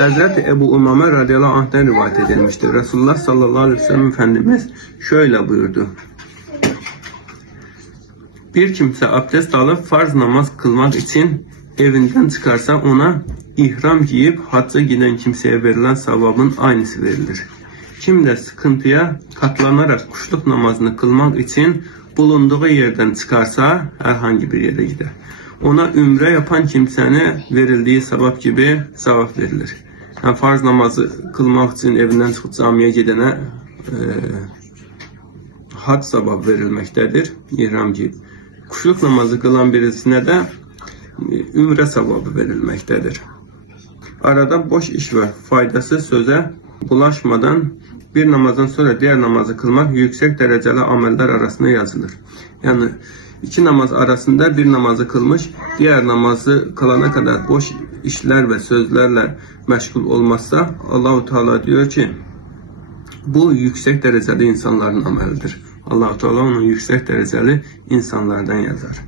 Hazreti Ebu Umame radıyallahu anh'ten rivayet edilmiştir. Resulullah sallallahu aleyhi ve sellem Efendimiz şöyle buyurdu. Bir kimse abdest alıp farz namaz kılmak için evinden çıkarsa ona ihram giyip hacca giden kimseye verilen sevabın aynısı verilir. Kim de sıkıntıya katlanarak kuşluk namazını kılmak için bulunduğu yerden çıkarsa herhangi bir yere gider. Ona ümre yapan kimsene verildiği sevap gibi sevap verilir. Yani farz namazı kılmak için evinden çıkıp camiye gidene hac sevabı verilmektedir. İhram giyip. Kuşluk namazı kılan birisine de ümre sevabı verilmektedir. Arada boş iş ve faydasız söze bulaşmadan bir namazdan sonra diğer namazı kılmak yüksek dereceli ameller arasında yazılır. Yani iki namaz arasında bir namazı kılmış, diğer namazı kılana kadar boş işler ve sözlerle meşgul olmazsa Allah-u Teala diyor ki bu yüksek dereceli insanların amelidir. Allah-u Teala onu yüksek dereceli insanlardan yazar.